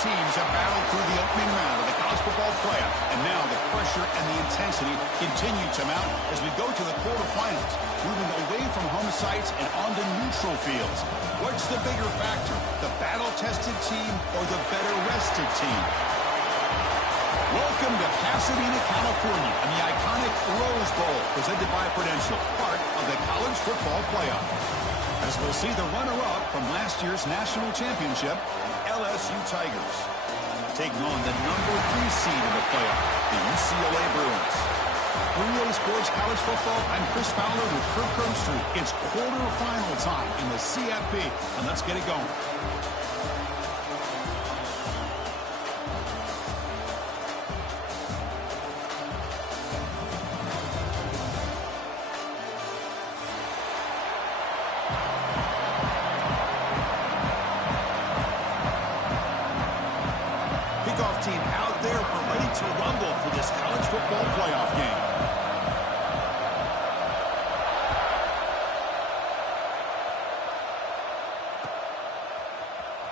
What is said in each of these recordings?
teams have battled through the opening round of the college football playoff, and now the pressure and the intensity continue to mount as we go to the quarterfinals, moving away from home sites and onto neutral fields. What's the bigger factor, the battle-tested team or the better-rested team? Welcome to Pasadena, California, and the iconic Rose Bowl, presented by Prudential, part of the college football playoff. As we'll see the runner-up from last year's national championship, LSU Tigers, taking on the number 3 seed in the playoff, the UCLA Bruins. 3A Sports College Football, I'm Chris Fowler with Kirk Herbstreit. It's quarterfinal time in the CFP, and let's get it going. Kickoff team out there, we're ready to rumble for this college football playoff game.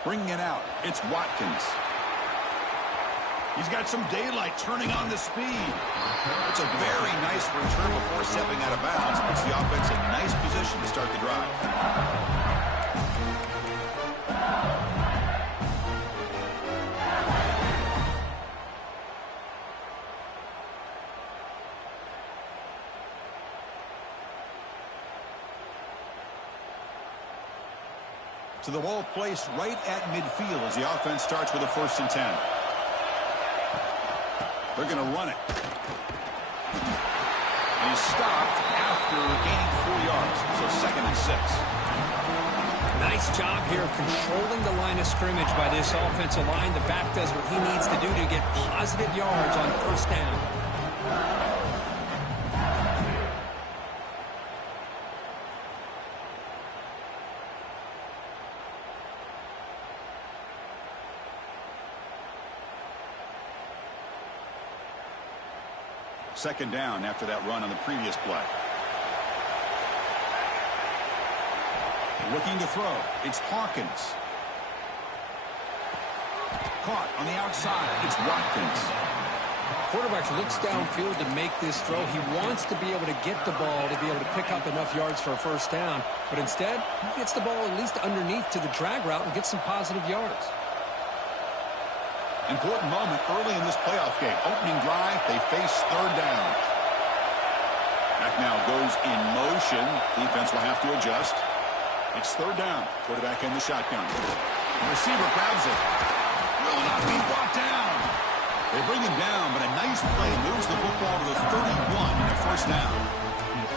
Bringing it out, it's Watkins. He's got some daylight, turning on the speed. It's a very nice return before stepping out of bounds. Puts the offense in nice position to start the drive. To the ball placed right at midfield as the offense starts with a 1st and 10. They're going to run it. And he's stopped after gaining 4 yards, so 2nd and 6. Nice job here of controlling the line of scrimmage by this offensive line. The back does what he needs to do to get positive yards on 1st down. Second down after that run on the previous play. Looking to throw. It's Hawkins. Caught on the outside. It's Watkins. Quarterback looks downfield to make this throw. He wants to be able to get the ball to be able to pick up enough yards for a 1st down. But instead, he gets the ball at least underneath to the drag route and gets some positive yards. Important moment early in this playoff game. Opening drive, they face 3rd down. Back now goes in motion. Defense will have to adjust. It's 3rd down. Quarterback in the shotgun. The receiver grabs it. Will not be brought down. They bring him down, but a nice play moves the football to the 31 and a 1st down.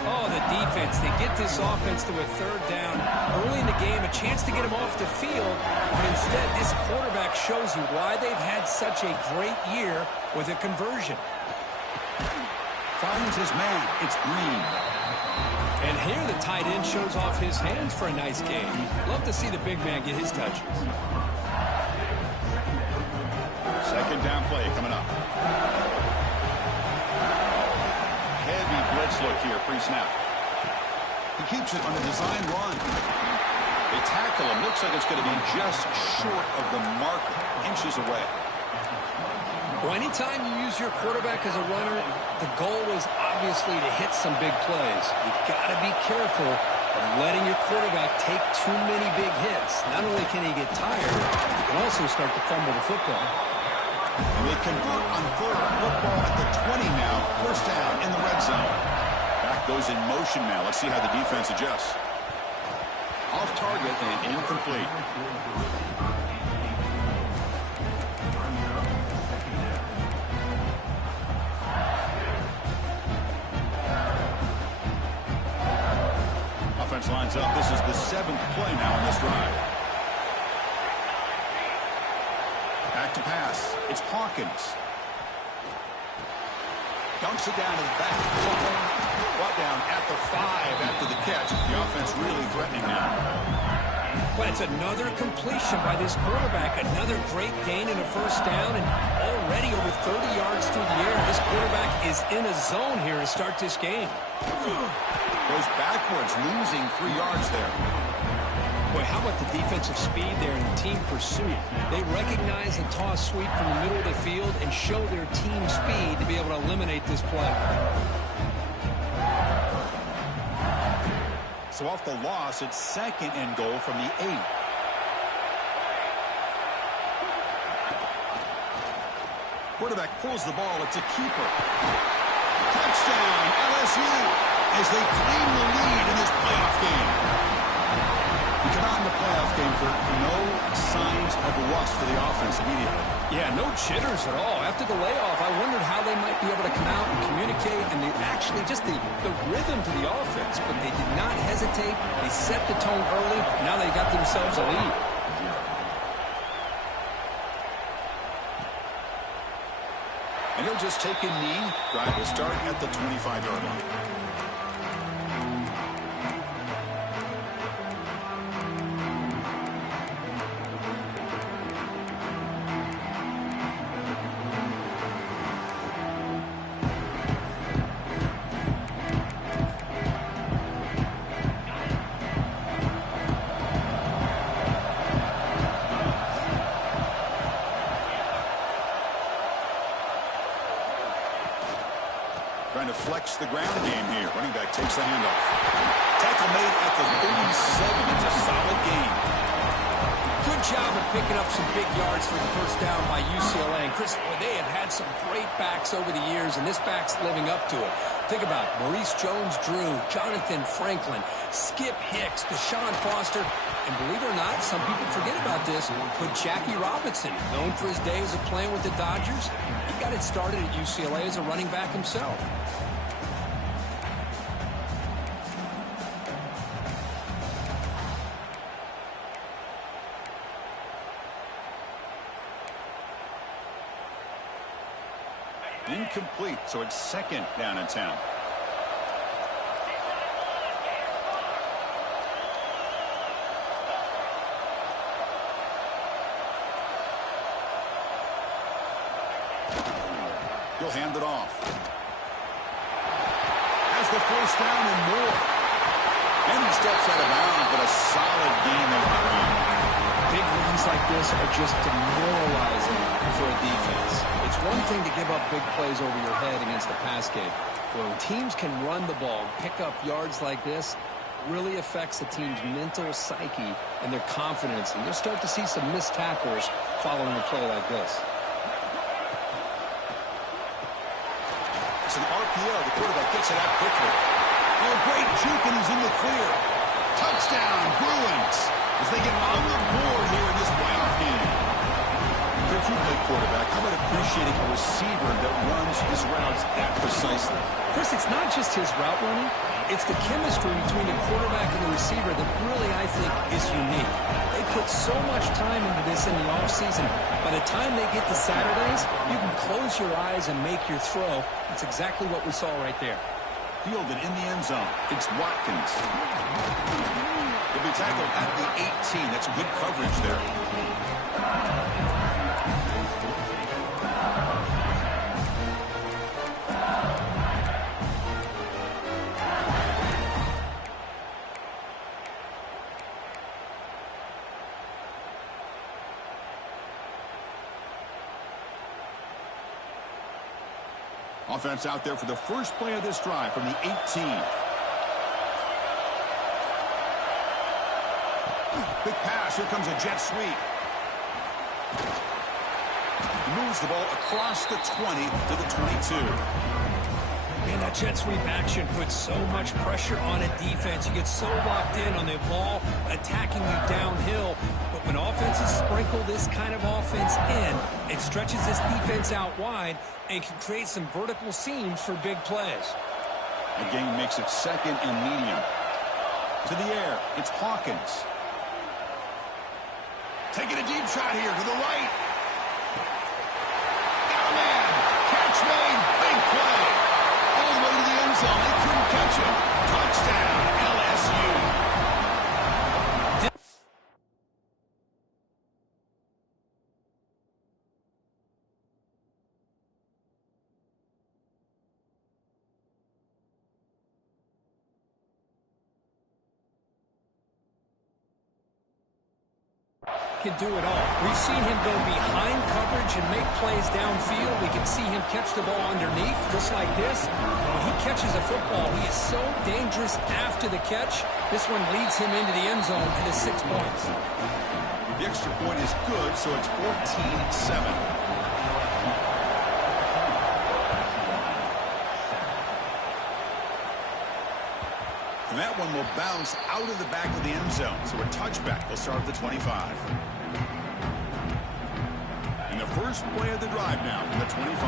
Oh, the defense. They get this offense to a 3rd down early in the game, a chance to get him off the field. But instead, this quarterback shows you why they've had such a great year with a conversion. Finds his man. It's Green. And here the tight end shows off his hands for a nice game. Love to see the big man get his touches. 2nd down play coming up. Heavy blitz look here, pre-snap. He keeps it on the design run. They tackle him. Looks like it's going to be just short of the marker, inches away. Well, anytime you use your quarterback as a runner, the goal is obviously to hit some big plays. You've got to be careful of letting your quarterback take too many big hits. Not only can he get tired, he can also start to fumble the football. And they convert on 3rd. Football at the 20 now. 1st down in the red zone. Back goes in motion now. Let's see how the defense adjusts. Off target and incomplete. Offense lines up. This is the 7th play now in this drive. Back to pass. It's Hawkins. Dumps it down to the back. Brought down at the 5 after the catch. The offense really threatening now. But it's another completion by this quarterback. Another great gain in a 1st down, and already over 30 yards through the air. This quarterback is in a zone here to start this game. Goes backwards, losing 3 yards there. Boy, how about the defensive speed there in team pursuit? They recognize the toss sweep from the middle of the field and show their team speed to be able to eliminate this play. So off the loss, it's 2nd and goal from the 8. Quarterback pulls the ball. It's a keeper. Touchdown, LSU, as they claim the lead in this playoff game. We come out in the playoff game for no signs of rust for the offense immediately. Yeah, no jitters at all. After the layoff, I wondered how they might be able to come out and communicate, and actually just the rhythm to the offense. But they did not hesitate. They set the tone early. Now they got themselves a lead. And he'll just take a knee. Drive will start at the 25-yard line. Trying to flex the ground game here. Running back takes the handoff. Tackle made at the 37. It's a solid gain. Good job of picking up some big yards for the first down by UCLA. And Chris, well, they have had some great backs over the years, and this back's living up to it. Think about Maurice Jones-Drew, Jonathan Franklin, Skip Hicks, Deshaun Foster, and believe it or not, some people forget about this, but Jackie Robinson, known for his days of playing with the Dodgers, he got it started at UCLA as a running back himself. Incomplete, so it's 2nd down and 10. He'll hand it off. Has the first down and more. And he steps out of bounds, but a solid gain there on the ground. Big runs like this are just demoralizing for a defense. It's one thing to give up big plays over your head against the pass game. When teams can run the ball, pick up yards like this, really affects the team's mental psyche and their confidence. And you'll start to see some missed tackles following a play like this. It's an RPO. The quarterback gets it out quickly. Oh, great juke, and he's in the clear. Touchdown, Bruins, as they get on the board here in this playoff game. If you play quarterback, how about appreciating a receiver that runs his routes that precisely? Chris, it's not just his route running. It's the chemistry between the quarterback and the receiver that really, I think, is unique. They put so much time into this in the offseason. By the time they get to Saturdays, you can close your eyes and make your throw. That's exactly what we saw right there. Fielded in the end zone. It's Watkins. He'll be tackled at the 18. That's good coverage there. Offense out there for the first play of this drive from the 18. Big pass. Here comes a jet sweep. Moves the ball across the 20 to the 22. And that jet sweep action puts so much pressure on a defense. You get so locked in on the ball attacking you downhill. But when offenses sprinkle this kind of offense in, it stretches this defense out wide and can create some vertical seams for big plays. The game makes it 2nd and medium. To the air, it's Hawkins. Taking a deep shot here to the right. Got a man. Catch made. Big play. All the way to the end zone. They couldn't catch him. Touchdown, LSU. can do it all. We've seen him go behind coverage and make plays downfield. We can see him catch the ball underneath, just like this. When he catches a football, he is so dangerous after the catch. This one leads him into the end zone for the 6 points. The extra point is good, so it's 14-7. And that one will bounce out of the back of the end zone. So a touchback will start at the 25. And the first play of the drive now from the 25.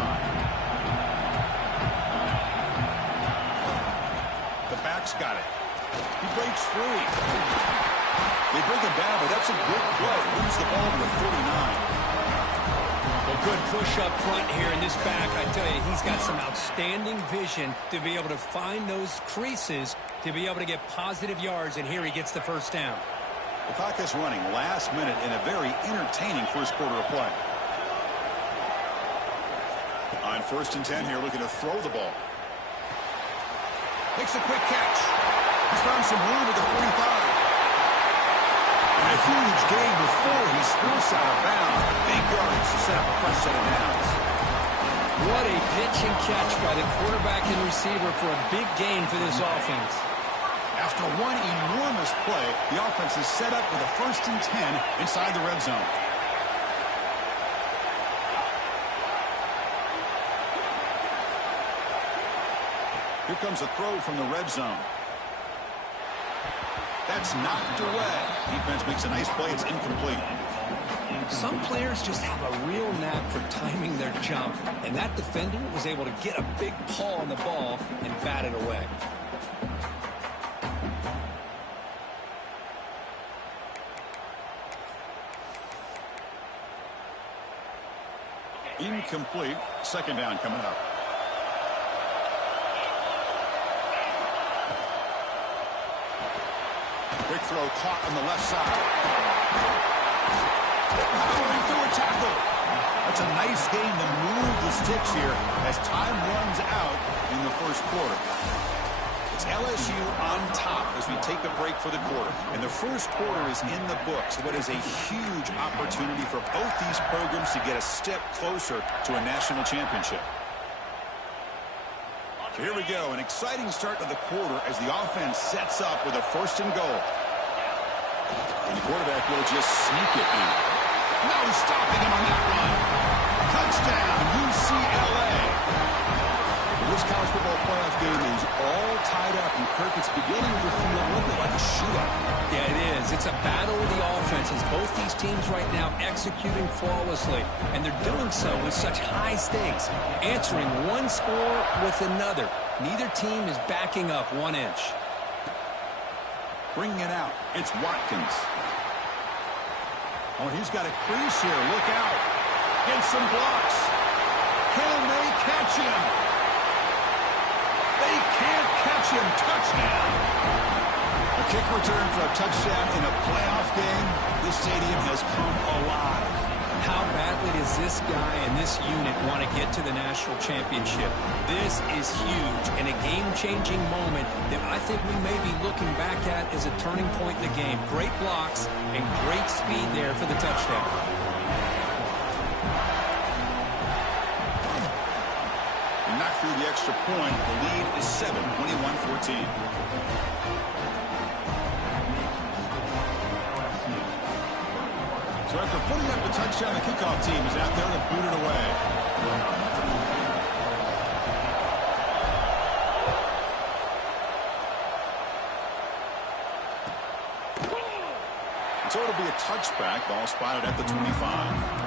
The back's got it. He breaks free. They bring him down, but that's a good play. Moves the ball to the 49. Well, good push up front here in this back. I tell you, he's got some outstanding vision to be able to find those creases to be able to get positive yards, and here he gets the first down. The clock is running last minute in a very entertaining first quarter of play. On 1st and 10 here, looking to throw the ball. Makes a quick catch. He's found some room at the 45. And a huge gain before he's forced out of bounds. Big yards to set up a fresh set of downs. What a pitch and catch by the quarterback and receiver for a big gain for this offense. After one enormous play, the offense is set up with a 1st and 10 inside the red zone. Here comes a throw from the red zone. That's knocked away. Defense makes a nice play. It's incomplete. Some players just have a real knack for timing their jump, and that defender was able to get a big paw on the ball and bat it away. Incomplete. 2nd down coming up. Quick throw caught on the left side. Powering through a tackle. That's a nice gain to move the sticks here as time runs out in the first quarter. It's LSU on top as we take the break for the quarter. And the first quarter is in the books. What is a huge opportunity for both these programs to get a step closer to a national championship. So here we go, an exciting start to the quarter as the offense sets up with a 1st and goal. And the quarterback will just sneak it in. No stopping him on that one. Touchdown, UCLA. This college football playoff game is all tied up, and Kirk, it's beginning to feel a little bit like a shootout. Yeah, it is. It's a battle of the offenses. Both these teams right now executing flawlessly, and they're doing so with such high stakes, answering one score with another. Neither team is backing up 1 inch. Bringing it out, it's Watkins. Oh, he's got a crease here. Look out. Gets some blocks. Can they catch him? They can't catch him. Touchdown. A kick return for a touchdown in a playoff game. This stadium has come alive. How badly does this guy and this unit want to get to the national championship? This is huge and a game-changing moment that I think we may be looking back at as a turning point in the game. Great blocks and great speed there for the touchdown. Knocked through the extra point. The lead is 7, 21-14. So after putting up the touchdown, the kickoff team is out there to boot it away. So it'll be a touchback. Ball spotted at the 25.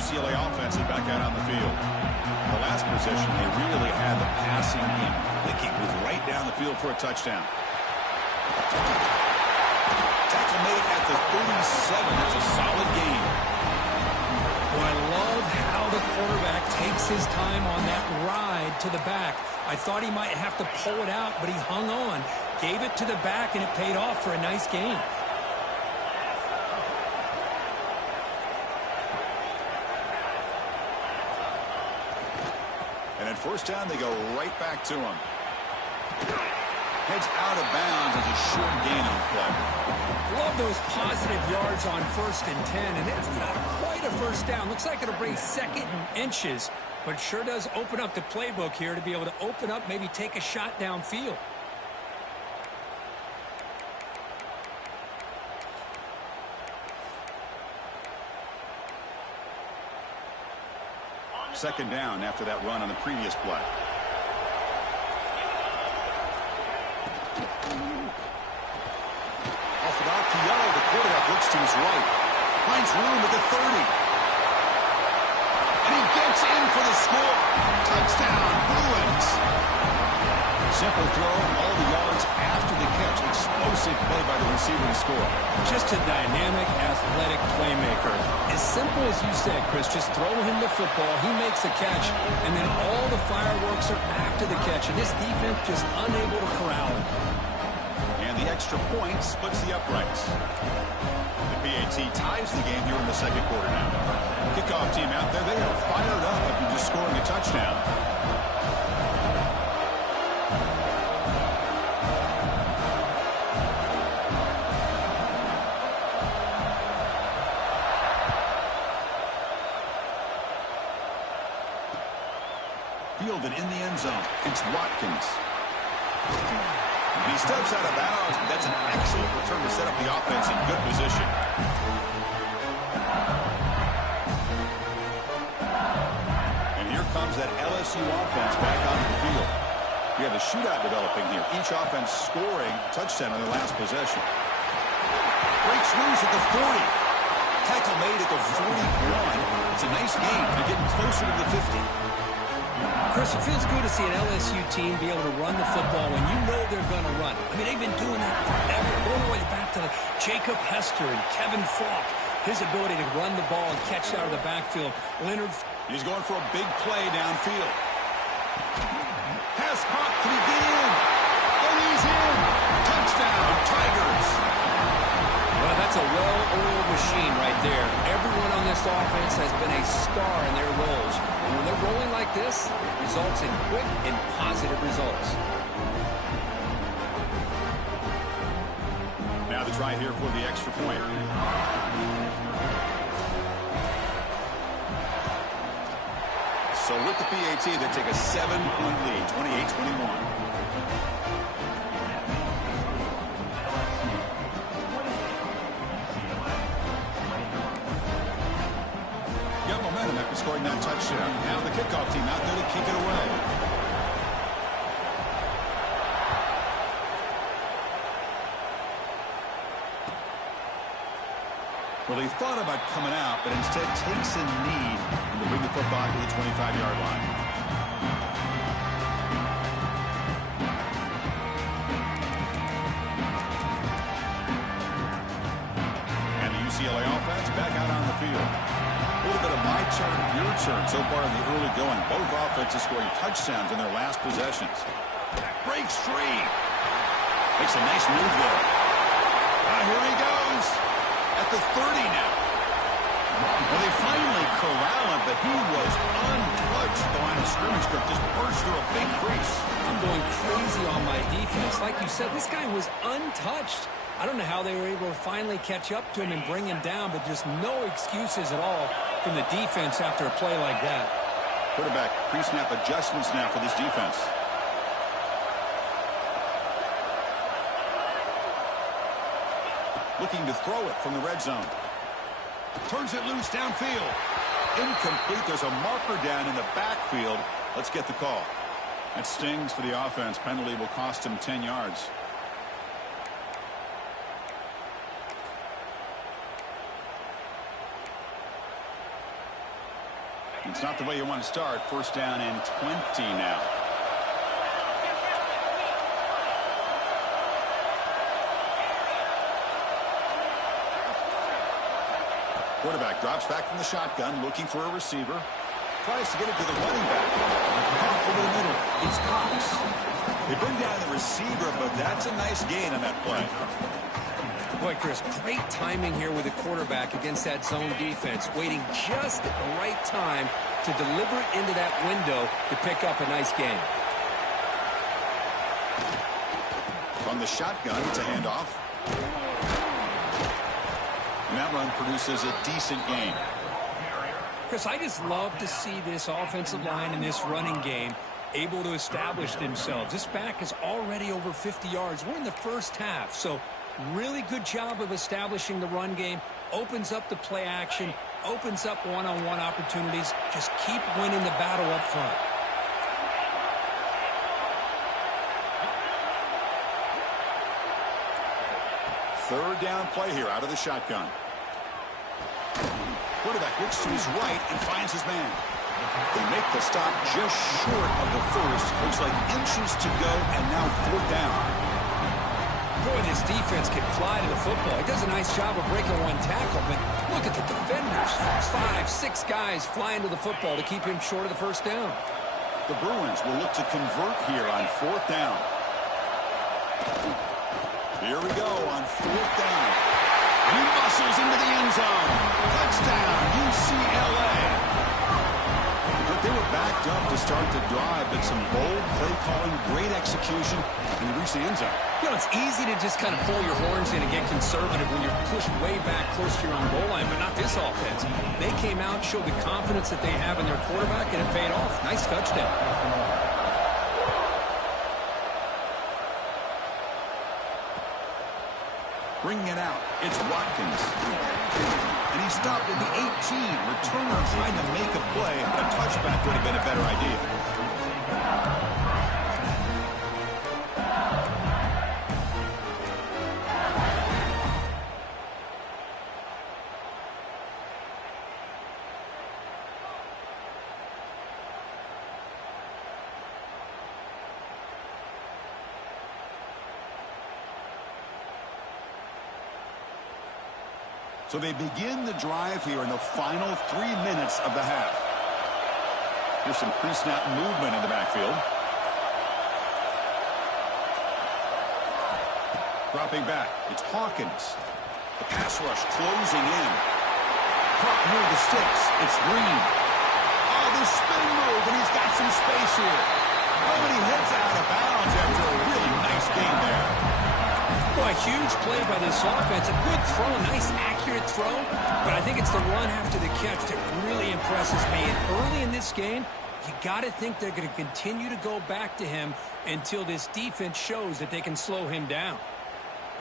UCLA offense is back out on the field. The last possession, they really had the passing game clicking, was right down the field for a touchdown. Tackle made at the 37. That's a solid gain. Well, I love how the quarterback takes his time on that ride to the back. I thought he might have to pull it out, but he hung on, gave it to the back, and it paid off for a nice gain. first down, they go right back to him. Heads out of bounds as a short gain on the play. Love those positive yards on 1st and 10, and it's not quite a first down. Looks like it'll bring 2nd and inches, but sure does open up the playbook here to be able to open up, maybe take a shot downfield. Second down after that run on the previous play. Off it off to Yellow. The quarterback looks to his right. Finds room at the 30. And he gets in for the score. Touchdown, Bruins. Simple throw, all the yards after the catch. Explosive play by the receiver to score. Just a dynamic, athletic playmaker. As simple as you said, Chris, just throw him the football, he makes the catch, and then all the fireworks are after the catch, and this defense just unable to corral him. And the extra point splits the uprights. The PAT ties the game here in the second quarter now. Kickoff team out there, they are fired up after just scoring a touchdown. Fielded in the end zone. It's Watkins. He steps out of bounds. That's an excellent return to set up the offense in good position. And here comes that LSU offense back onto the field. We have a shootout developing here. Each offense scoring a touchdown on their last possession. Breaks loose at the 40. Tackle made at the 41. It's a nice gain. They're getting closer to the 50. Chris, it feels good to see an LSU team be able to run the football when you know they're going to run. I mean, they've been doing that forever, all the way back to Jacob Hester and Kevin Falk. His ability to run the ball and catch out of the backfield. Leonard. He's going for a big play downfield. Pass caught. Can he get in? And he's in. Touchdown, Tigers. Well, that's a well-oiled machine right there. Everyone on this offense has been a star in their roles. And when they're rolling like this, it results in quick and positive results. Now the try here for the extra point. So with the PAT, they take a 7-point lead, 28-21. After scoring that touchdown. Now the kickoff team out there to kick it away. Well, he thought about coming out, but instead takes a knee to bring the football to the 25-yard line. And the UCLA offense back out on the field. A little bit of my turn, your turn so far in the early going. Both offenses scoring touchdowns in their last possessions. Breaks free. Makes a nice move there. Here he goes. At the 30 now. Well, they finally corral him, but he was untouched. The line of scrimmage script just burst through a big crease. I'm going crazy on my defense. Like you said, this guy was untouched. I don't know how they were able to finally catch up to him and bring him down, but just no excuses at all from the defense after a play like that. Quarterback pre-snap adjustments now for this defense. Looking to throw it from the red zone. Turns it loose downfield. Incomplete. There's a marker down in the backfield. Let's get the call. That stings for the offense. Penalty will cost him 10 yards. It's not the way you want to start. First down and 20 now. Quarterback drops back from the shotgun, looking for a receiver. Tries to get it to the running back. Caught over the middle. It's Cox. They bring down the receiver, but that's a nice gain on that play. Boy, Chris, great timing here with the quarterback against that zone defense, waiting just at the right time to deliver it into that window to pick up a nice game. From the shotgun, it's a handoff. And that run produces a decent gain. Chris, I just love to see this offensive line in this running game able to establish themselves. This back is already over 50 yards. We're in the first half, so really good job of establishing the run game. Opens up the play action, opens up one-on-one opportunities. Just keep winning the battle up front. Third down play here out of the shotgun. Quarterback looks to his right and finds his man. They make the stop just short of the first. Looks like inches to go, and now fourth down. Boy, this defense can fly to the football. It does a nice job of breaking one tackle, but look at the defenders. 5, 6 guys flying to the football to keep him short of the first down. The Bruins will look to convert here on fourth down. Here we go on fourth down. He muscles into the end zone. Touchdown, UCLA. But they were backed up to start the drive, but some bold play calling, great execution, and they reached the end zone. You know, it's easy to just kind of pull your horns in and get conservative when you're pushed way back close to your own goal line, but not this offense. They came out, showed the confidence that they have in their quarterback, and it paid off. Nice touchdown. Bringing it out, it's Watkins. And he stopped at the 18. Returner trying to make a play, but a touchback would have been a better idea. So they begin the drive here in the final 3 minutes of the half. Here's some pre-snap movement in the backfield. Dropping back, it's Hawkins. The pass rush closing in. Caught near the sticks, it's Green. Oh, the spin move, and he's got some space here. Oh, and he hits out of bounds after a really nice game there. Boy, a huge play by this offense. A good throw, a nice accurate throw. But I think it's the run after the catch that really impresses me. And early in this game, you got to think they're going to continue to go back to him until this defense shows that they can slow him down.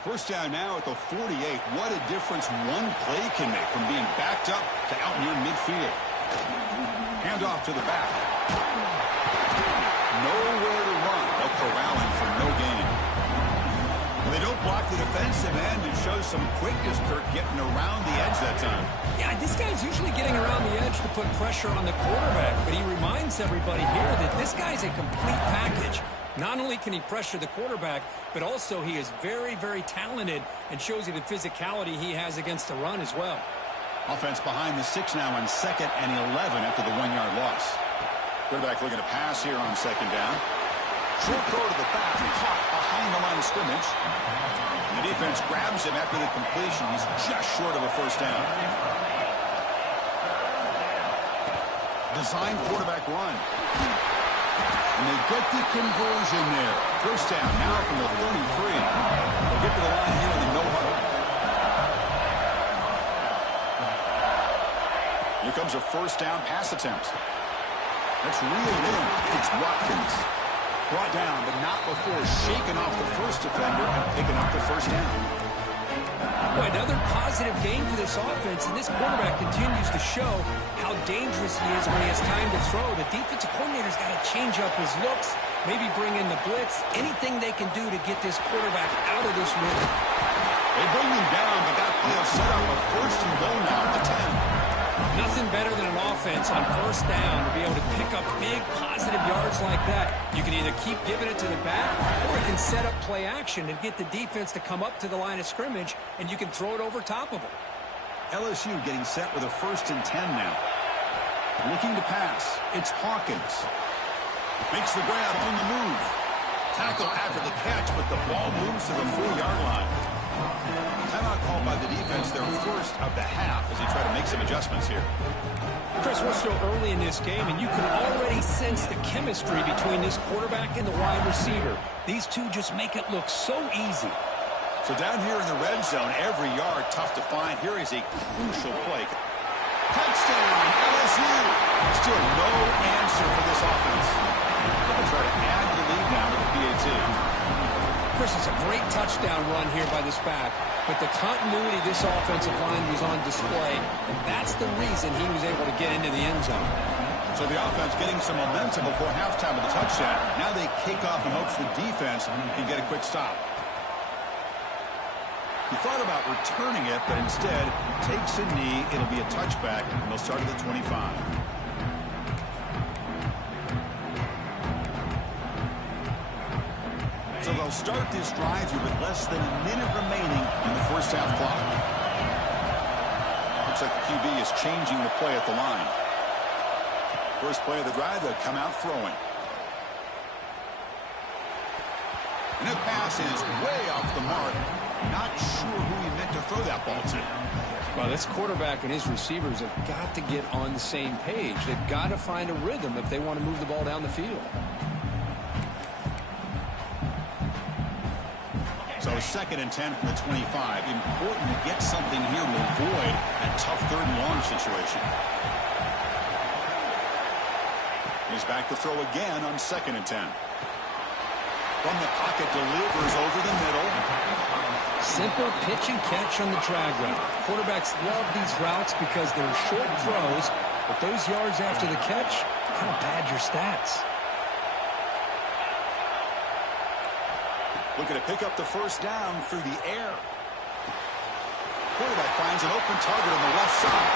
First down now at the 48. What a difference one play can make from being backed up to out near midfield. Handoff to the back. Nowhere to run. They'll corral him for no gain. They don't block the defensive end and show some quickness, Kirk, getting around the edge that time. Yeah, this guy's usually getting around the edge to put pressure on the quarterback, but he reminds everybody here that this guy's a complete package. Not only can he pressure the quarterback, but also he is very, very talented and shows you the physicality he has against the run as well. Offense behind the 6 now on 2nd and 11 after the 1-yard loss. Quarterback looking to pass here on 2nd down. Short throw to the back, caught behind the line of scrimmage. The defense grabs him after the completion. He's just short of a first down. Design quarterback run. And they get the conversion there. First down now from the 33. They'll get to the line here in the no huddle. Here comes a first down pass attempt. That's reeled in. It's Watkins. Brought down, but not before shaking off the first defender and picking up the first down. Boy, another positive game for this offense, and this quarterback continues to show how dangerous he is when he has time to throw. The defensive coordinator's got to change up his looks, maybe bring in the blitz, anything they can do to get this quarterback out of this rhythm. They bring him down, but that play will set up a first and goal now at the 10. Nothing better than an offense on first down to be able to pick up big positive yards like that. You can either keep giving it to the back, or it can set up play action and get the defense to come up to the line of scrimmage, and you can throw it over top of them. LSU getting set with a first and 10 now. Looking to pass. It's Hawkins. Makes the grab on the move. Tackle after the catch, but the ball moves to the 4-yard line. Timeout called by the defense, their first of the half, as they try to make some adjustments here. Chris, we're still early in this game, and you can already sense the chemistry between this quarterback and the wide receiver. These two just make it look so easy. So down here in the red zone, every yard tough to find. Here is a crucial play. Touchdown, LSU. Still no answer for this offense. They'll try to add the lead now to the PAT. Chris, it's a great touchdown run here by this back, but the continuity of this offensive line was on display, and that's the reason he was able to get into the end zone. So the offense getting some momentum before halftime with the touchdown. Now they kick off in hopes the defense can get a quick stop. He thought about returning it, but instead takes a knee. It'll be a touchback, and they'll start at the 25. So they'll start this drive here with less than a minute remaining in the first half clock. Looks like the QB is changing the play at the line. First play of the drive, they'll come out throwing. And that pass is way off the mark. Not sure who he meant to throw that ball to. Well, this quarterback and his receivers have got to get on the same page. They've got to find a rhythm if they want to move the ball down the field. So 2nd and 10 from the 25. Important to get something here to avoid that tough 3rd and long situation. He's back to throw again on 2nd and 10. From the pocket, delivers over the middle. Simple pitch and catch on the drag route. Quarterbacks love these routes because they're short throws, but those yards after the catch kind of pad your stats. Looking to pick up the first down through the air. Quarterback finds an open target on the left side.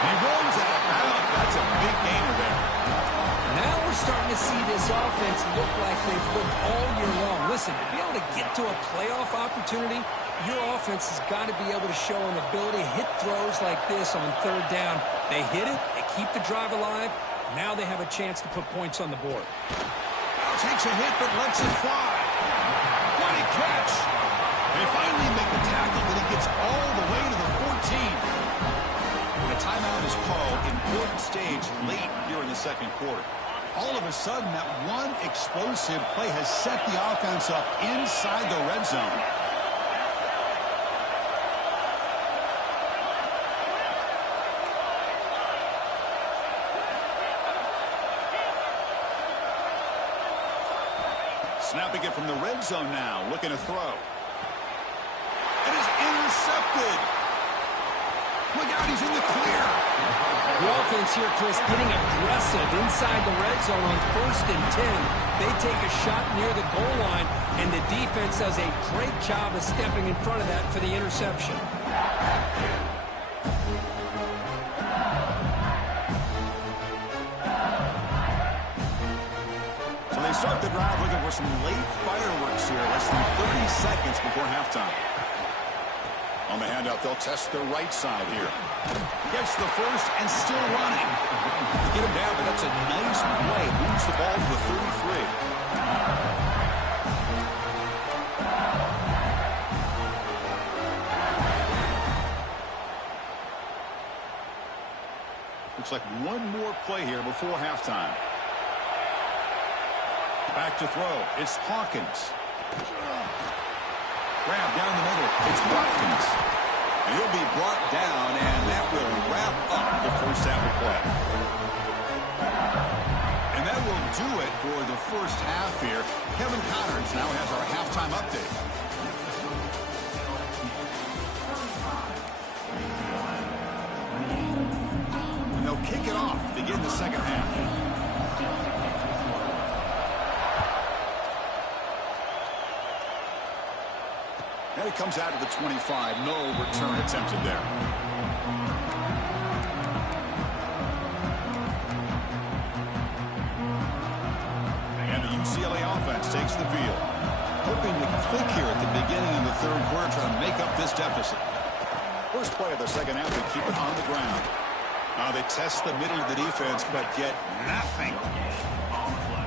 He runs out of bounds. That's a big gainer there. Now we're starting to see this offense look like they've looked all year long. Listen, to be able to get to a playoff opportunity, your offense has got to be able to show an ability to hit throws like this on 3rd down. They hit it, they keep the drive alive. Now they have a chance to put points on the board. Now takes a hit but lets it fly. What a catch! They finally make the tackle, but he gets all the way to the 14. The timeout is called. Important stage late here in the 2nd quarter. All of a sudden, that one explosive play has set the offense up inside the red zone. Snapping it from the red zone now, looking to throw. It is intercepted. Look out, he's in the clear. The offense here, Chris, getting aggressive inside the red zone on 1st and 10. They take a shot near the goal line, and the defense does a great job of stepping in front of that for the interception. So they start the drive looking for some late fireworks here, less than 30 seconds before halftime. On the handout, they'll test the right side here. Gets the first and still running. Get him down, but that's a nice play. Moves the ball to the 33. Looks like one more play here before halftime. Back to throw. It's Hawkins. Grab down the middle. It's Watkins. And he'll be brought down, and that will wrap up the first half of play. And that will do it for the first half here. Kevin Connors now has our halftime update. And they'll kick it off to begin the 2nd half. And it comes out of the 25. No return attempted there. And the UCLA offense takes the field. Hoping to click here at the beginning of the 3rd quarter, trying to make up this deficit. First play of the 2nd half, they keep it on the ground. They test the middle of the defense, but get nothing.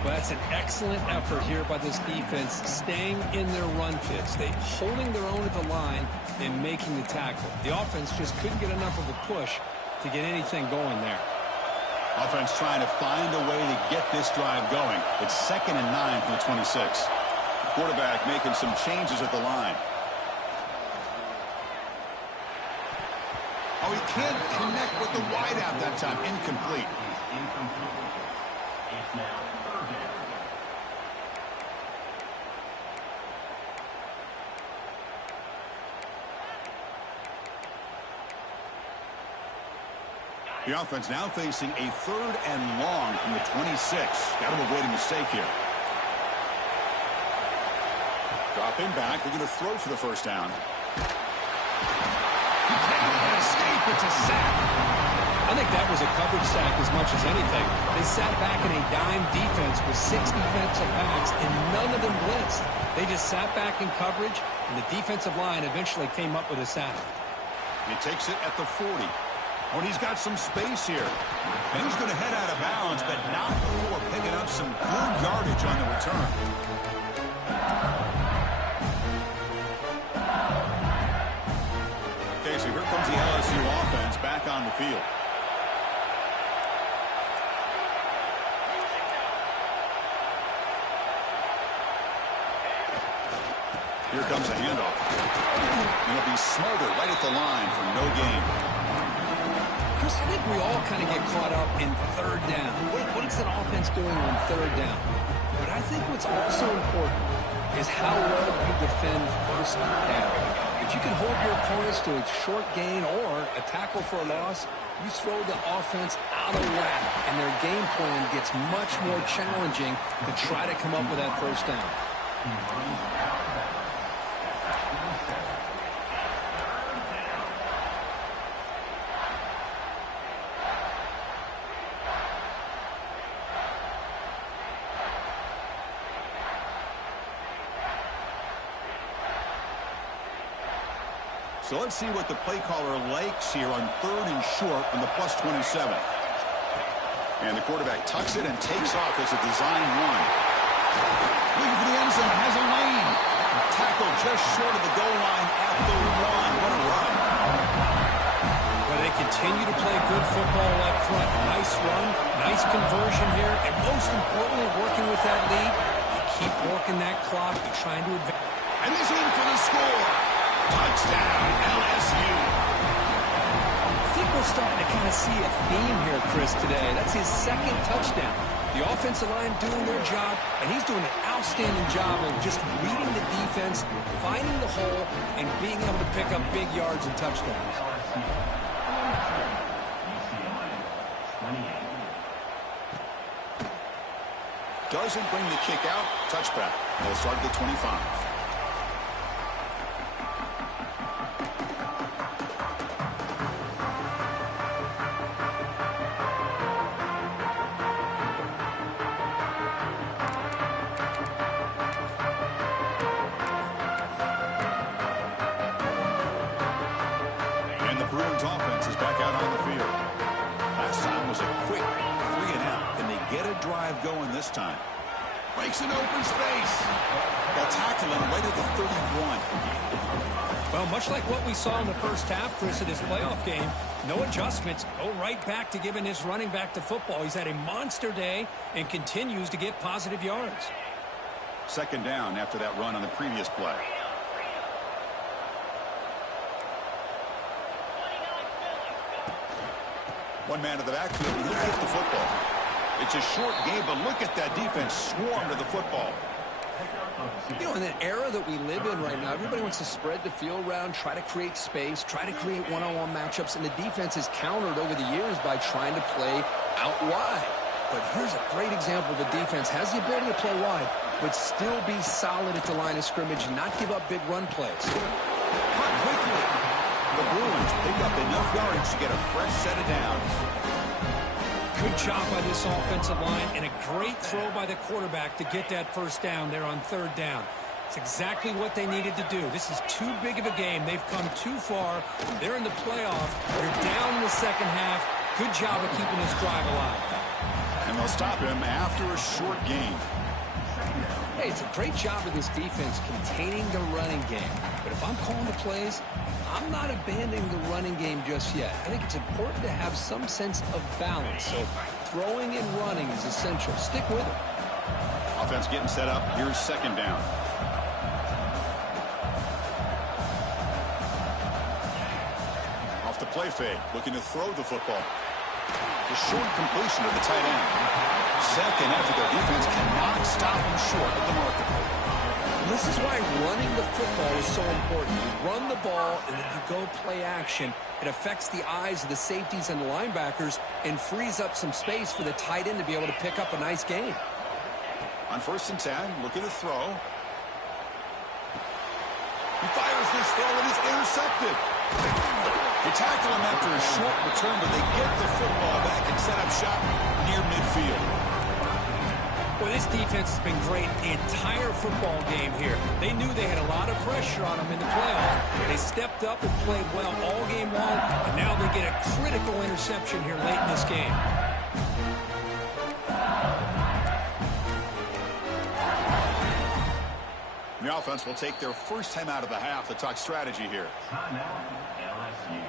Well, that's an excellent effort here by this defense, staying in their run fits. They holding their own at the line and making the tackle. The offense just couldn't get enough of a push to get anything going there. Offense trying to find a way to get this drive going. It's 2nd and 9 from the 26. The quarterback making some changes at the line. Oh, he can't connect with the wideout that time. Incomplete. It's now 3rd down. The offense now facing a 3rd and long from the 26. Got to avoid a mistake here. Dropping back. They're going to throw for the 1st down. He can't escape. It's a sack. I think that was a coverage sack as much as anything. They sat back in a dime defense with 6 defensive backs, and none of them blitzed. They just sat back in coverage, and the defensive line eventually came up with a sack. He takes it at the 40. Oh, and he's got some space here. And he's going to head out of bounds, but not before picking up some good yardage on the return. Okay, so here comes the LSU offense back on the field. Here comes a handoff. And it'll be smothered right at the line for no gain. Chris, I think we all kind of get caught up in 3rd down. What is an offense doing on 3rd down? But I think what's also important is how well you defend 1st down. If you can hold your opponents to a short gain or a tackle for a loss, you throw the offense out of whack, and their game plan gets much more challenging to try to come up with that 1st down. So let's see what the play caller likes here on 3rd and short from the +27. And the quarterback tucks it and takes off as a design run. Looking for the end zone, has a lane. Tackle just short of the goal line at the 1. What a run. Well, they continue to play good football up front. Nice run, nice conversion here, and most importantly, working with that lead, you keep working that clock. You're trying to advance. And he's in for the score. Touchdown, LSU. I think we're starting to kind of see a theme here, Chris, today. That's his 2nd touchdown. The offensive line doing their job, and he's doing an outstanding job of just reading the defense, finding the hole, and being able to pick up big yards and touchdowns. Doesn't bring the kick out. Touchback. They'll start at the 25. Bruins offense is back out on the field. Last time was a quick 3-and-out. Can they get a drive going this time? Breaks an open space. They'll tackle him right at the 31. Well, much like what we saw in the 1st half, Chris, in his playoff game, no adjustments. Go right back to giving his running back the football. He's had a monster day and continues to get positive yards. 2nd down after that run on the previous play. One man to the backfield, and he'll get the football. It's a short game, but look at that defense swarm to the football. You know, in the era that we live in right now, everybody wants to spread the field around, try to create space, try to create one-on-one matchups, and the defense is countered over the years by trying to play out wide. But here's a great example. The defense has the ability to play wide, but still be solid at the line of scrimmage and not give up big run plays. Cut quickly. The Bruins pick up enough yards to get a fresh set of downs. Good job by this offensive line, and a great throw by the quarterback to get that 1st down there on 3rd down. It's exactly what they needed to do. This is too big of a game. They've come too far. They're in the playoff. They're down in the 2nd half. Good job of keeping this drive alive. And And they'll stop him after a short gain. Hey, it's a great job of this defense containing the running game. But if I'm calling the plays, I'm not abandoning the running game just yet. I think it's important to have some sense of balance. So throwing and running is essential. Stick with it. Offense getting set up. Here's second down. Off the play fake. Looking to throw the football. The short completion of the tight end. Second effort. Their defense cannot stop him short of the marker. This is why running the football is so important. You run the ball and then you go play action. It affects the eyes of the safeties and the linebackers and frees up some space for the tight end to be able to pick up a nice gain. On 1st and 10, looking to throw. He fires this throw and it's intercepted. They tackle him after a short return, but they get the football back and set up shop near midfield. Well, this defense has been great the entire football game here. They knew they had a lot of pressure on them in the playoffs. They stepped up and played well all game long, and now they get a critical interception here late in this game. The offense will take their first time out of the half to talk strategy here. TML LSU.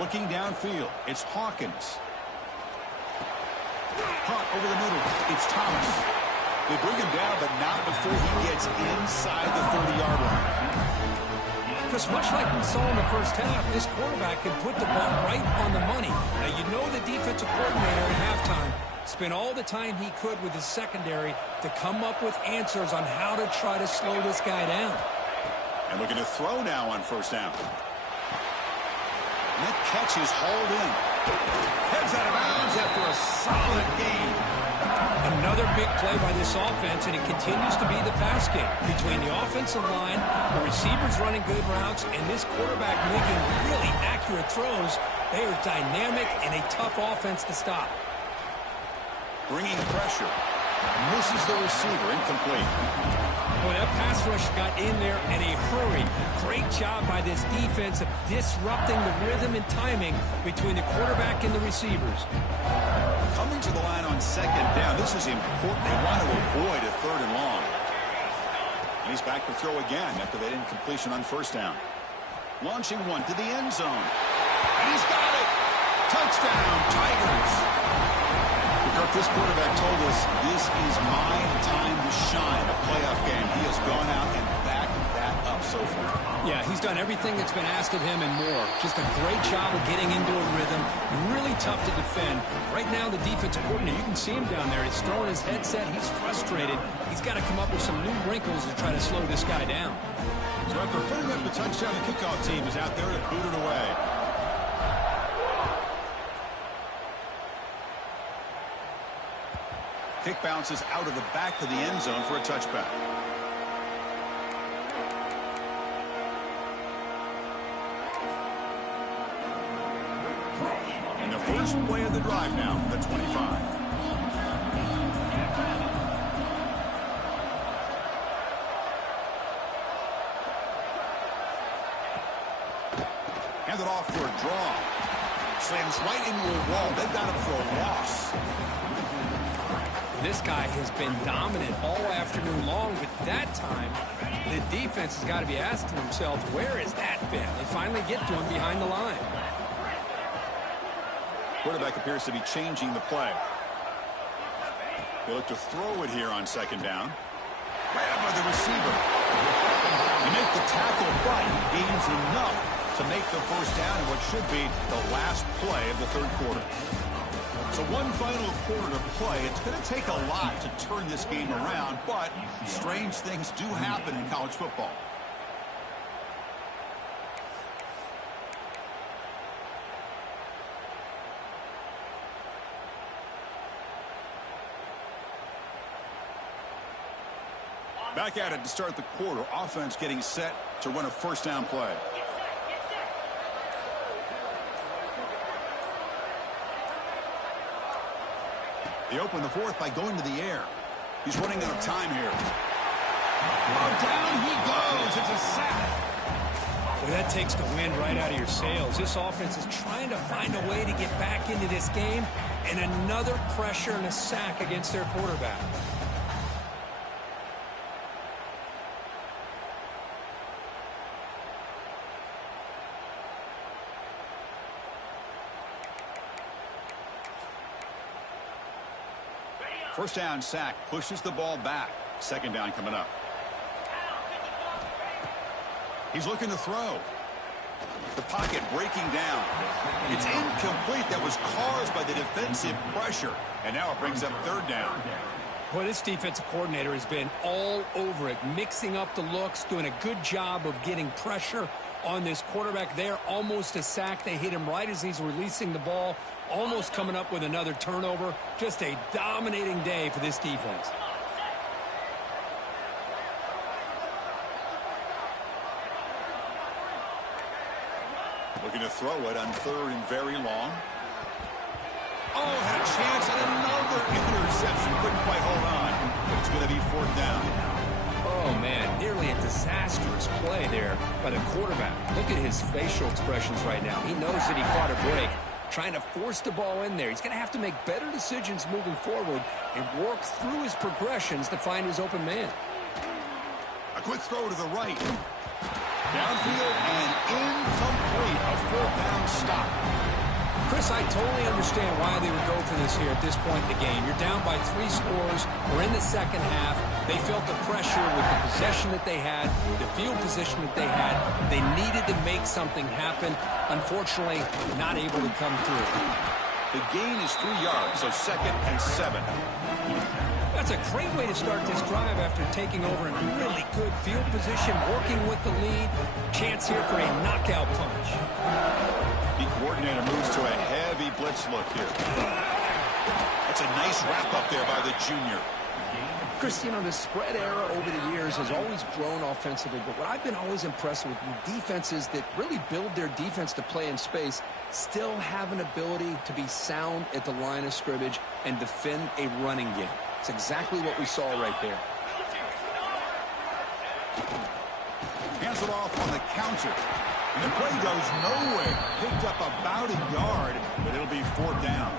Looking downfield, it's Hawkins. Hunt over the middle, it's Thomas. They bring him down, but not before he gets inside the 30-yard line. Because much like we saw in the first half, this quarterback can put the ball right on the money. Now, you know the defensive coordinator at halftime spent all the time he could with his secondary to come up with answers on how to try to slow this guy down. And looking to throw now on 1st down. And that catch is hauled in. Heads out of bounds after a solid gain. Another big play by this offense, and it continues to be the pass game. Between the offensive line, the receivers running good routes, and this quarterback making really accurate throws, they are dynamic and a tough offense to stop. Bringing pressure. Misses the receiver, incomplete. Boy, that pass rush got in there in a hurry. Great job by this defense of disrupting the rhythm and timing between the quarterback and the receivers. Coming to the line on 2nd down. This is important. They want to avoid a 3rd and long. And he's back to throw again after that incompletion on 1st down. Launching one to the end zone. And he's got it. Touchdown, Tigers. This quarterback told us this is my time to shine, a playoff game. He has gone out and backed that up so far. Yeah, he's done everything that's been asked of him and more. Just a great job of getting into a rhythm. Really tough to defend. Right now, the defensive coordinator, you can see him down there. He's throwing his headset. He's frustrated. He's got to come up with some new wrinkles to try to slow this guy down. So after putting up the touchdown, the kickoff team is out there to boot it away. Kick bounces out of the back of the end zone for a touchback. And the first play of the drive now, the 25. Hand it off for a draw. Slams right into a wall. They've got him for a loss. This guy has been dominant all afternoon long, but that time, the defense has got to be asking themselves, where has that been? They finally get to him behind the line. Quarterback appears to be changing the play. They look to throw it here on 2nd down. Grabbed by the receiver. They make the tackle, but he gains enough to make the 1st down in what should be the last play of the 3rd quarter. So one final quarter to play. It's going to take a lot to turn this game around, but strange things do happen in college football. Back at it to start the quarter. Offense getting set to run a 1st down play. They open the 4th by going to the air. He's running out of time here. Oh, down he goes. It's a sack. Well, that takes the wind right out of your sails. This offense is trying to find a way to get back into this game, and another pressure and a sack against their quarterback. First down sack pushes the ball back. Second down coming up. He's looking to throw. The pocket breaking down. It's incomplete. That was caused by the defensive pressure. And now it brings up third down. Boy, this defensive coordinator has been all over it, mixing up the looks, doing a good job of getting pressure on this quarterback there. Almost a sack. They hit him right as he's releasing the ball, almost coming up with another turnover. Just a dominating day for this defense. Looking to throw it on third and very long. Oh, had a chance at another interception. Couldn't quite hold on. But it's going to be fourth down. Oh, man, nearly a disastrous play there by the quarterback. Look at his facial expressions right now. He knows that he caught a break, trying to force the ball in there. He's going to have to make better decisions moving forward and work through his progressions to find his open man. A quick throw to the right. Downfield and incomplete. A fourth down stop. Chris, I totally understand why they would go for this here at this point in the game. You're down by 3 scores. We're in the second half. They felt the pressure with the possession that they had, the field position that they had. They needed to make something happen. Unfortunately, not able to come through. The gain is 3 yards, so second and 7. That's a great way to start this drive after taking over in really good field position, working with the lead. Chance here for a knockout punch. The coordinator moves to a heavy blitz look here. That's a nice wrap up there by the junior. Chris, you know, the spread era over the years has always grown offensively, but what I've been always impressed with defenses that really build their defense to play in space still have an ability to be sound at the line of scrimmage and defend a running game. It's exactly what we saw right there. Hands it off on the counter. And the play goes nowhere. Picked up about a yard, but it'll be fourth down.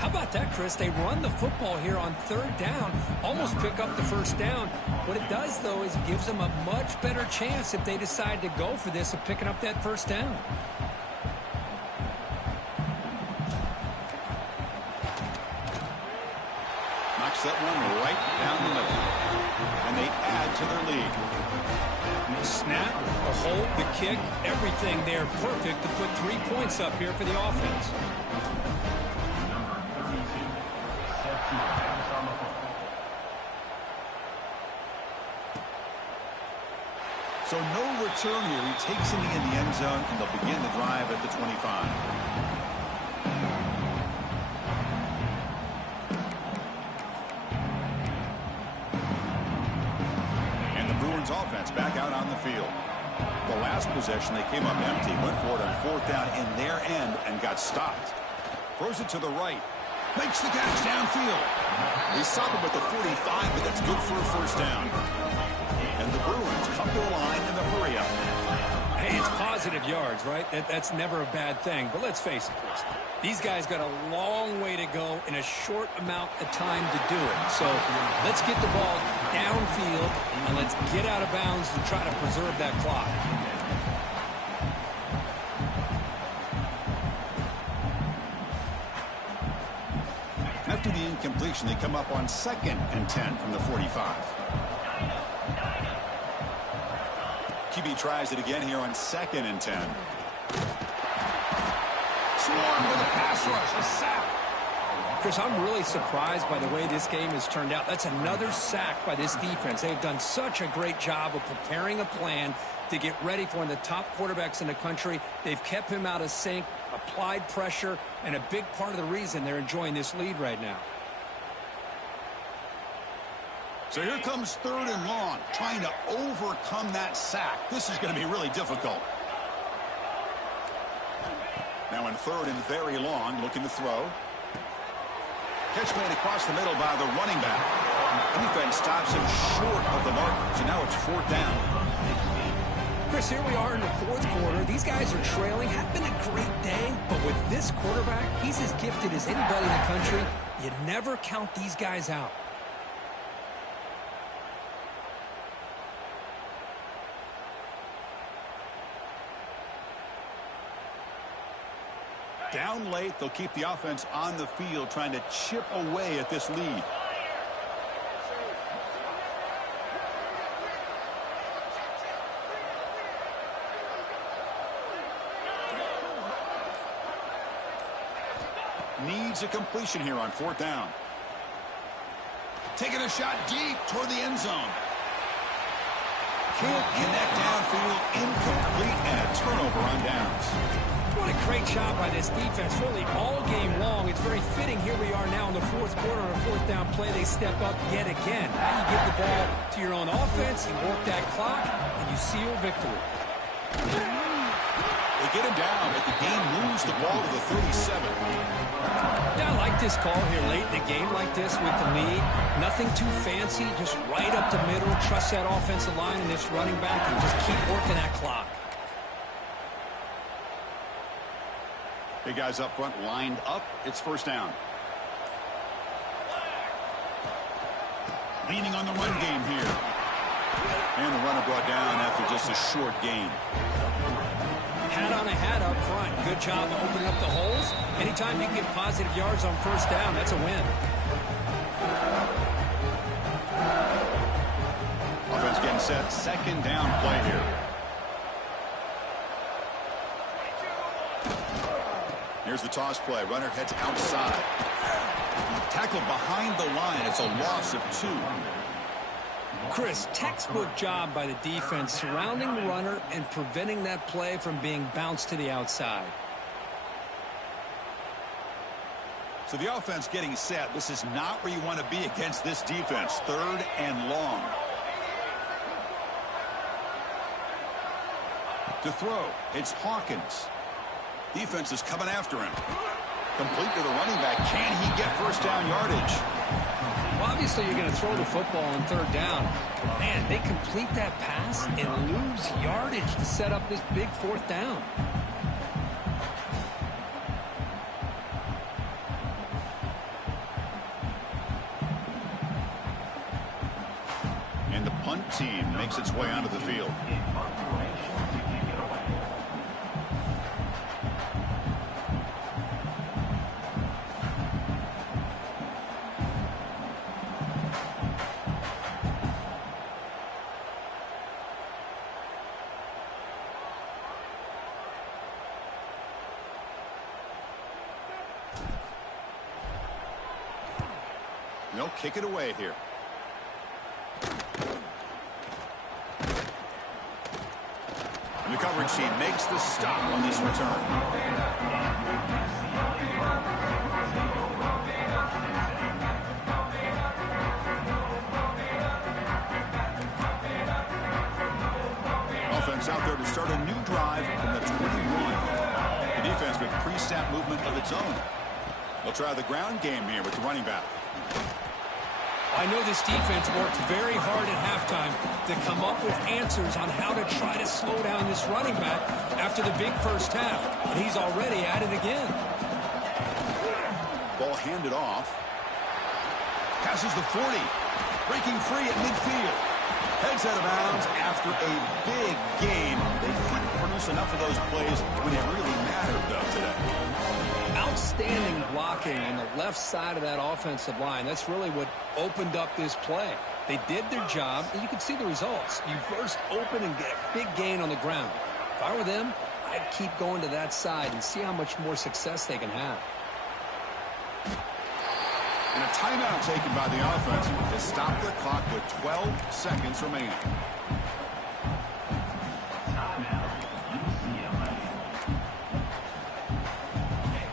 How about that, Chris? They run the football here on third down, almost pick up the first down. What it does, though, is it gives them a much better chance if they decide to go for this of picking up that first down. Knocks that one right down the middle. And they add to their lead. Snap, the hold, the kick, everything there perfect to put 3 points up here for the offense. So no return here. He takes it in the end zone, and they'll begin the drive at the 25. And the Bruins offense back out on the field. The last possession, they came up empty, went for it on fourth down in their end and got stopped. Throws it to the right. Makes the catch downfield. They stop him with the 45, but that's good for a first down. And the Bruins come to the line in the hurry up. Hey, it's positive yards, right? That's never a bad thing. But let's face it, Chris. These guys got a long way to go in a short amount of time to do it. So let's get the ball downfield, and let's get out of bounds to try to preserve that clock. After the incompletion, they come up on 2nd and 10 from the 45. QB tries it again here on 2nd and 10. Swarm with a pass rush, a sack. Chris, I'm really surprised by the way this game has turned out. That's another sack by this defense. They've done such a great job of preparing a plan to get ready for one of the top quarterbacks in the country. They've kept him out of sync, applied pressure, and a big part of the reason they're enjoying this lead right now. So here comes 3rd and long, trying to overcome that sack. This is going to be really difficult. Now in 3rd and very long, looking to throw. Catch made across the middle by the running back. Defense stops him short of the marker, so now it's 4th down. Chris, here we are in the 4th quarter. These guys are trailing. Had been a great day, but with this quarterback, he's as gifted as anybody in the country. You never count these guys out. Down late, they'll keep the offense on the field trying to chip away at this lead. Needs a completion here on 4th down. Taking a shot deep toward the end zone. Can't connect downfield, incomplete, and a turnover on downs. What a great job by this defense, really all game long. It's very fitting. Here we are now in the 4th quarter on a 4th down play. They step up yet again. Now you give the ball to your own offense, you work that clock, and you seal victory. They get him down, but the game moves the ball to the 37. Yeah, I like this call here late in the game like this with the lead. Nothing too fancy, just right up the middle. Trust that offensive line and this running back and just keep working that clock. Big guys up front lined up. It's 1st down. Leaning on the run game here. And the runner brought down after just a short gain. Hat on a hat up front. Good job of opening up the holes. Anytime you can get positive yards on 1st down, that's a win. Offense getting set. 2nd down play here. Here's the toss play. Runner heads outside. Tackled behind the line. It's a loss of 2. Chris, textbook job by the defense surrounding the runner and preventing that play from being bounced to the outside. So the offense getting set. This is not where you want to be against this defense. 3rd and long. To throw, it's Hawkins. Defense is coming after him. Complete to the running back. Can he get 1st down yardage? Well, obviously, you're going to throw the football on 3rd down. Man, they complete that pass and lose yardage to set up this big 4th down. And the punt team makes its way onto the field. They'll kick it away here. And the coverage team makes the stop on this return. Offense out there to start a new drive from the 21. The defense with pre-snap movement of its own. They'll try the ground game here with the running back. I know this defense worked very hard at halftime to come up with answers on how to try to slow down this running back after the big 1st half. And he's already at it again. Ball handed off. Passes the 40. Breaking free at midfield. Heads out of bounds after a big game. They couldn't produce enough of those plays when it really mattered, though, today. Outstanding blocking on the left side of that offensive line. That's really what opened up this play. They did their job, and you can see the results. You burst open and get a big gain on the ground. If I were them, I'd keep going to that side and see how much more success they can have. And a timeout taken by the offense to stop the clock with 12 seconds remaining. UCLA.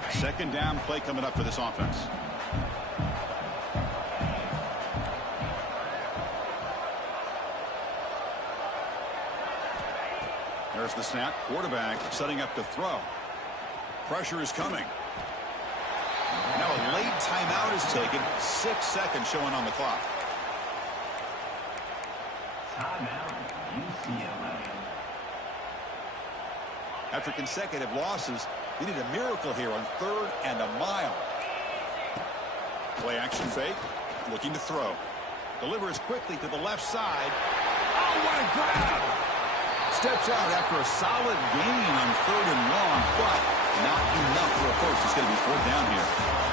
2nd down play coming up for this offense. There's the snap. Quarterback setting up to throw. Pressure is coming. Now a late timeout is taken. 6 seconds showing on the clock. Timeout, UCLA. After consecutive losses, he needed a miracle here on 3rd and a mile. Play action fake, looking to throw. Delivers quickly to the left side. Oh, what a grab! Steps out after a solid gain on 3rd and long, but not enough for a first. It's going to be 4th down here.